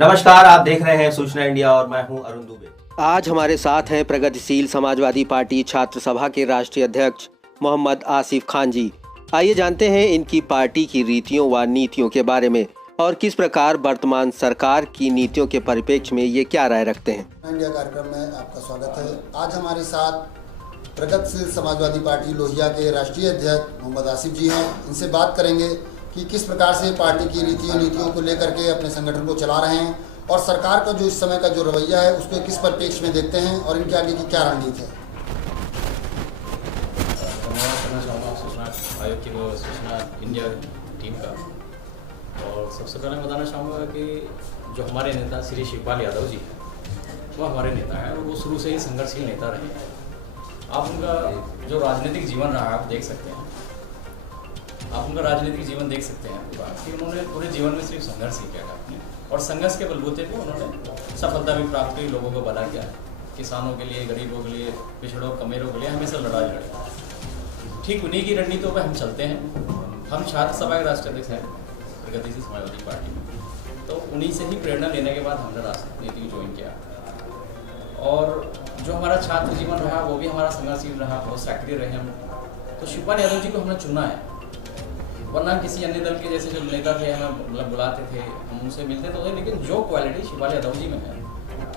नमस्कार, आप देख रहे हैं सूचना इंडिया और मैं हूं अरुण दुबे। आज हमारे साथ हैं प्रगतिशील समाजवादी पार्टी छात्र सभा के राष्ट्रीय अध्यक्ष मोहम्मद आसिफ खान जी। आइए जानते हैं इनकी पार्टी की रीतियों व नीतियों के बारे में और किस प्रकार वर्तमान सरकार की नीतियों के परिप्रेक्ष्य में ये क्या राय रखते हैं। इंडिया कार्यक्रम में आपका स्वागत है। आज हमारे साथ प्रगतिशील समाजवादी पार्टी लोहिया के राष्ट्रीय अध्यक्ष मोहम्मद आसिफ जी हैं। इनसे बात करेंगे कि किस प्रकार से पार्टी की नीतियों को लेकर के अपने संगठन को चला रहे हैं और सरकार का जो इस समय का जो रवैया है उसको किस परिप्रेक्ष्य में देखते हैं और इनके आगे की क्या रणनीति है। धन्यवाद करना चाहूँगा सूचना आयोग की वो सूचना इंडिया टीम का। और सबसे पहले मैं बताना चाहूँगा कि जो हमारे नेता श्री शिवपाल यादव जी हैं वो हमारे नेता हैं और वो शुरू से ही संघर्षशील नेता रहे हैं। आप उनका जो राजनीतिक जीवन रहा आप देख सकते हैं, आप उनका राजनीतिक जीवन देख सकते हैं कि उन्होंने पूरे जीवन में सिर्फ संघर्ष ही किया अपने और संघर्ष के बलबूते पे उन्होंने सफलता भी प्राप्त की, लोगों को भला किया, किसानों के लिए, गरीबों के लिए, पिछड़ों कमेरों के लिए हमेशा लड़ाई लड़ी। ठीक उन्हीं की रणनीतियों पर हम चलते हैं। हम छात्र सभा के राष्ट्रीय अध्यक्ष हैं प्रगतिशील समाजवादी पार्टी में, तो उन्हीं से ही प्रेरणा लेने के बाद हमने राजनीति को ज्वाइन किया और जो हमारा छात्र जीवन रहा वो भी हमारा संघर्षशील रहा, बहुत सक्रिय रहे हम। तो शिवपाल यादव जी को हमने चुना है, वरना किसी अन्य दल के जैसे जो नेता थे हमें मतलब बुलाते थे, हम उनसे मिलते तो, लेकिन जो क्वालिटी शिवपाल यादव जी में है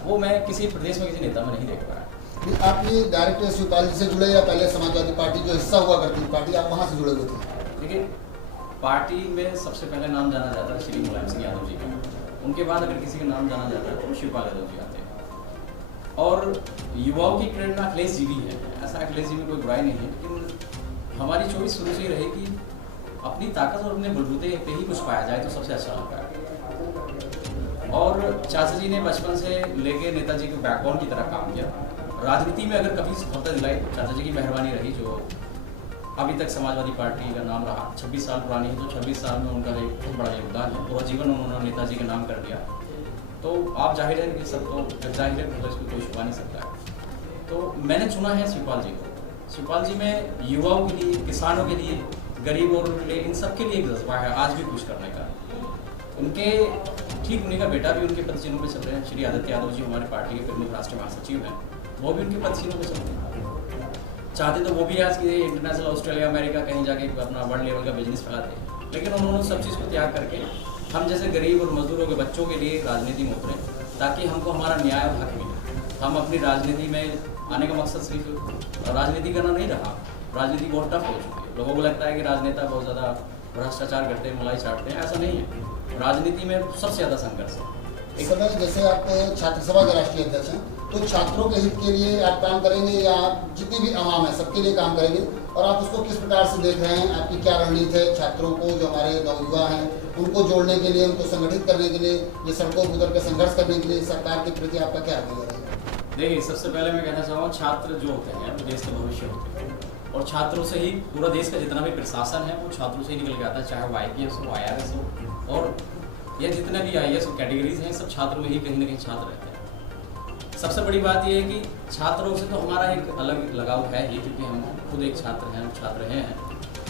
वो मैं किसी प्रदेश में किसी नेता में नहीं देख पाया। आप ये डायरेक्ट शिवपाल जी से जुड़े या पहले समाजवादी पार्टी जो हिस्सा हुआ करती थी पार्टी, आप वहाँ से जुड़े हुए थे? देखिए, पार्टी में सबसे पहले नाम जाना जाता है श्री मुलायम सिंह यादव जी का, उनके बाद अगर किसी का नाम जाना जाता है तो शिवपाल यादव जी आते हैं। और युवाओं की प्रेरणा अखिलेश जी भी है, ऐसा अखिलेश जी में कोई बुराई नहीं है, लेकिन हमारी चॉइस शुरू से ही रहेगी अपनी ताकत और अपने बलबूते पे ही कुछ पाया जाए तो सबसे अच्छा लगता है। और चाचा जी ने बचपन से लेके नेताजी के बैकबोन की तरह काम किया। राजनीति में अगर कभी सफलता दिलाई तो चाचा जी की मेहरबानी रही, जो अभी तक समाजवादी पार्टी का नाम रहा। 26 साल पुरानी है तो 26 साल में उनका एक बहुत बड़ा योगदान है। पूरा जीवन उन्होंने नेताजी के नाम कर दिया। तो आप जाहिर है कि सब तो जब जाहिर है तो इसको कोई छुपा नहीं सकता है। तो मैंने चुना है शिवपाल जी को। शिवपाल जी में युवाओं के लिए, किसानों के लिए, गरीबों के लिए, इन सब के लिए एक जज्बा है आज भी कुछ करने का। उनके ठीक उन्हीं का बेटा भी उनके पदचिन्हों पे चल रहे हैं। श्री आदित्य यादव जी हमारे पार्टी के प्रमुख राष्ट्रीय महासचिव हैं, वो भी उनके पदचिन्हों पे चलते हैं। चाहते तो वो भी आज के इंटरनेशनल ऑस्ट्रेलिया अमेरिका कहीं जाके अपना वर्ल्ड लेवल का बिजनेस फैलाते हैं, लेकिन उन्होंने सब चीज़ को त्याग करके हम जैसे गरीब और मजदूरों के बच्चों के लिए राजनीति में उतरे ताकि हमको हमारा न्याय और हक मिले। हम अपनी राजनीति में आने का मकसद सिर्फ राजनीति करना नहीं रहा। राजनीति बहुत टफ हो चुकी है। लोगों को लगता है कि राजनेता बहुत ज़्यादा भ्रष्टाचार करते हैं, मलाई चाटते हैं, ऐसा नहीं है। राजनीति में सबसे ज़्यादा संघर्ष है। इस समय जैसे आप छात्र सभा के राष्ट्रीय अध्यक्ष हैं तो छात्रों के हित के लिए आप काम करेंगे या आप जितनी भी आवाम है सबके लिए काम करेंगे, और आप उसको किस प्रकार से देख रहे हैं? आपकी क्या रणनीति है छात्रों को, जो हमारे नवयुवा हैं उनको जोड़ने के लिए, उनको संगठित करने के लिए, ये सड़कों पर उतर कर संघर्ष करने के लिए सरकार के प्रति आपका क्या रवैया है? देखिए, सबसे पहले मैं कहना चाहूँगा छात्र जो होते हैं वो देश के भविष्य होते हैं और छात्रों से ही पूरा देश का जितना भी प्रशासन है वो छात्रों से ही निकल के आता है, चाहे वो IPS हो, IRS हो और या जितने भी IAS कैटेगरीज हैं, सब छात्रों में ही कहीं ना कहीं छात्र रहते हैं। सबसे बड़ी बात यह है कि छात्रों से तो हमारा एक अलग लगाव है ही, क्योंकि हम खुद एक छात्र हैं, छात्र हैं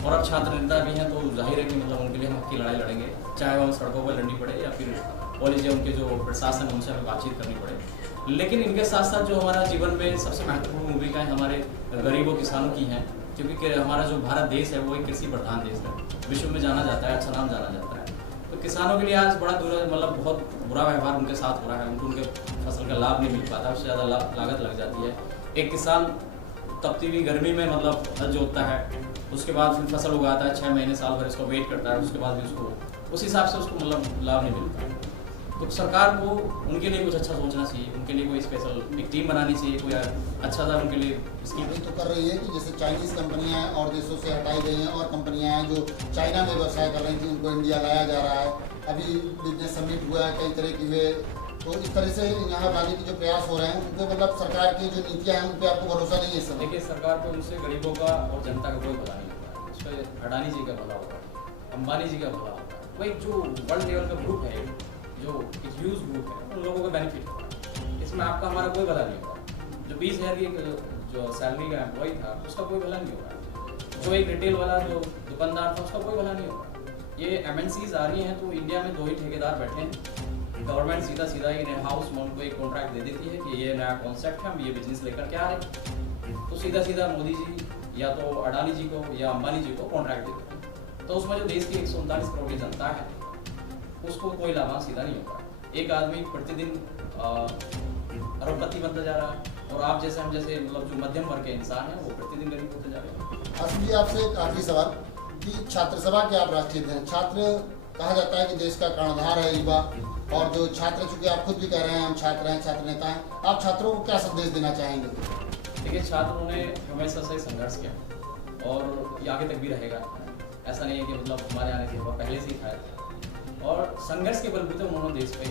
और अब छात्र नेता भी हैं, तो जाहिर है कि मतलब उनके लिए हम हक की लड़ाई लड़ेंगे, चाहे वो सड़कों पर लड़नी पड़े या फिर कॉलेज या उनके जो प्रशासन है उनसे हमें बातचीत करनी पड़े। लेकिन इनके साथ साथ जो हमारा जीवन में सबसे महत्वपूर्ण भूमिकाएँ हमारे गरीबों किसानों की हैं, क्योंकि हमारा जो भारत देश है वो एक कृषि प्रधान देश है, विश्व में जाना जाता है, अच्छा नाम जाना जाता है। तो किसानों के लिए आज बड़ा मतलब बहुत बुरा व्यवहार उनके साथ हो रहा है। उनको उनके फसल का लाभ नहीं मिल पाता, उससे ज़्यादा लागत लग जाती है। एक किसान तपती हुई गर्मी में मतलब हल जोतता है, उसके बाद फिर फसल उगाता है, 6 महीने साल भर इसको वेट करता है, उसके बाद भी उसको उस हिसाब से उसको मतलब लाभ नहीं मिलता। तो सरकार को उनके लिए कुछ अच्छा सोचना चाहिए, उनके लिए कोई स्पेशल एक टीम बनानी चाहिए, कोई अच्छा सा उनके लिए स्कीम तो कर रही है कि जैसे चाइनीज़ कंपनियां और देशों से हटाई गई हैं और कंपनियां हैं जो चाइना में व्यवसाय कर रही थी उनको इंडिया लाया जा रहा है। अभी बिजनेस समिट हुआ है, कई तरह की हुए, तो इस तरह से यहाँ लाने के जो प्रयास हो रहे हैं उन पर मतलब सरकार की जो नीतियाँ हैं उन पर आपको भरोसा नहीं है इस समय? देखिए, सरकार को उनसे गरीबों का और जनता का कोई भला नहीं होता है। उस पर अडानी जी का भला होता है, अंबानी जी का भला होता है। वो एक जो वर्ल्ड लेवल का ग्रुप है, जो एक ह्यूज ग्रुप है, उन लोगों का बेनिफिट होता है। इसमें आपका हमारा कोई भला नहीं होगा। जो 20,000 की जो सैलरी का एम्प्लॉय था उसका कोई भला नहीं होगा। जो एक रिटेल वाला जो दुकानदार था उसका कोई भला नहीं होगा। ये MNCs आ रही हैं तो इंडिया में 2 ही ठेकेदार बैठे हैं, गवर्नमेंट सीधा सीधा इन हाउस में उनको एक कॉन्ट्रैक्ट दे देती है कि ये नया कॉन्सेप्ट है, हम ये बिजनेस लेकर के आ रहे हैं, तो सीधा सीधा मोदी जी या तो अडानी जी को या अंबानी जी को कॉन्ट्रैक्ट देते हैं। तो उसमें जो देश की 139 करोड़ की जनता है उसको कोई लाभांश सीधा नहीं होता। एक आदमी प्रतिदिन अरबपति बनता जा रहा है और आप जैसे हम जैसे मतलब जो मध्यम वर्ग के इंसान हैं वो प्रतिदिन गरीब होते जा रहे हैं। आसिफ जी, आपसे एक आखिरी सवाल कि छात्र सभा के आप राष्ट्रीय अध्यक्ष, छात्र कहा जाता है कि देश का कर्णधार है युवा, और जो छात्र, चूंकि आप खुद भी कह रहे हैं हम छात्र हैं, छात्र नेता हैं, आप छात्रों को क्या संदेश देना चाहेंगे? देखिए, छात्रों ने हमेशा से संघर्ष किया और ये आगे तक भी रहेगा। ऐसा नहीं है कि मतलब हमारे आने से हुआ, पहले से ही था और संघर्ष के बलबूते उन्होंने देश पे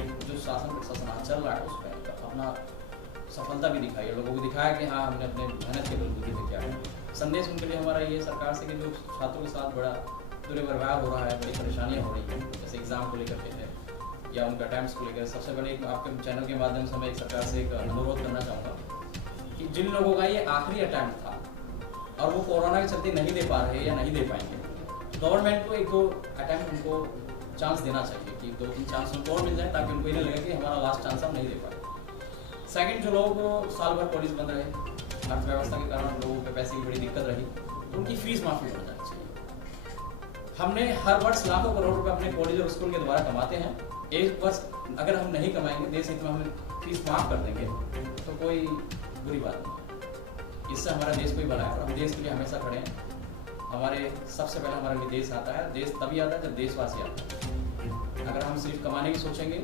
एक जो शासन प्रशासन चल रहा है उस पर अपना सफलता भी दिखाई है, लोगों को दिखाया कि हाँ हमने अपने मेहनत के बलबूते पे किया है। संदेश उनके लिए हमारा ये सरकार से कि जो छात्रों के साथ बड़ा दुर्व्यवहार हो रहा है, बड़ी परेशानियाँ हो रही हैं, जैसे एग्जाम को लेकर के है या उनका अटैम्प्ट्स को लेकर, सबसे पहले आपके चैनल के माध्यम से मैं एक सरकार से एक अनुरोध करना चाहूँगा कि जिन लोगों का ये आखिरी अटैम्प्ट था और वो कोरोना के चलते नहीं दे पा रहे या नहीं दे पाएंगे, गवर्नमेंट को एक दो अटैम्प्ट उनको चांस देना चाहिए कि 2-3 चांस उनको और मिल जाए ताकि उनको ये नहीं लगे कि हमारा लास्ट चांस हम नहीं दे पाए। सेकंड, जो लोग साल भर कॉलेज बंद रहे, अर्थव्यवस्था के कारण लोगों के पैसे की बड़ी दिक्कत रही, तो उनकी फीस माफी हो जानी चाहिए। हमने हर वर्ष लाखों करोड़ रुपए अपने कॉलेज और स्कूल के द्वारा कमाते हैं, एक वर्ष अगर हम नहीं कमाएंगे, देश हित में हम फीस माफ कर देंगे तो कोई बुरी बात नहीं। इससे हमारा देश को ही भला है और हम देश के लिए हमेशा खड़े हैं। हमारे सबसे पहले हमारे लिए देश आता है, देश तभी आता है जब देशवासी आता है। अगर हम सिर्फ कमाने की सोचेंगे,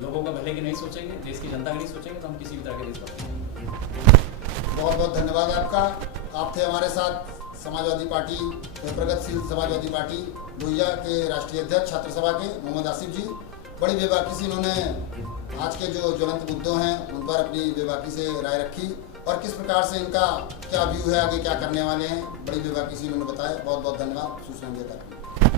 लोगों का भले की नहीं सोचेंगे, देश की जनता की नहीं सोचेंगे, तो हम किसी भी तरह के देश बनेंगे। बहुत बहुत धन्यवाद आपका। आप थे हमारे साथ समाजवादी पार्टी, प्रगतिशील समाजवादी पार्टी भुइया के राष्ट्रीय अध्यक्ष छात्र सभा के मोहम्मद आसिफ जी। बड़ी बेबाकी से इन्होंने आज के जो ज्वलंत मुद्दों हैं उन पर अपनी बेबाकी से राय रखी और किस प्रकार से इनका क्या व्यू है, आगे क्या करने वाले हैं, बड़ी बेबाकी से इन्होंने बताया। बहुत बहुत धन्यवाद। सूचना इंडिया तक।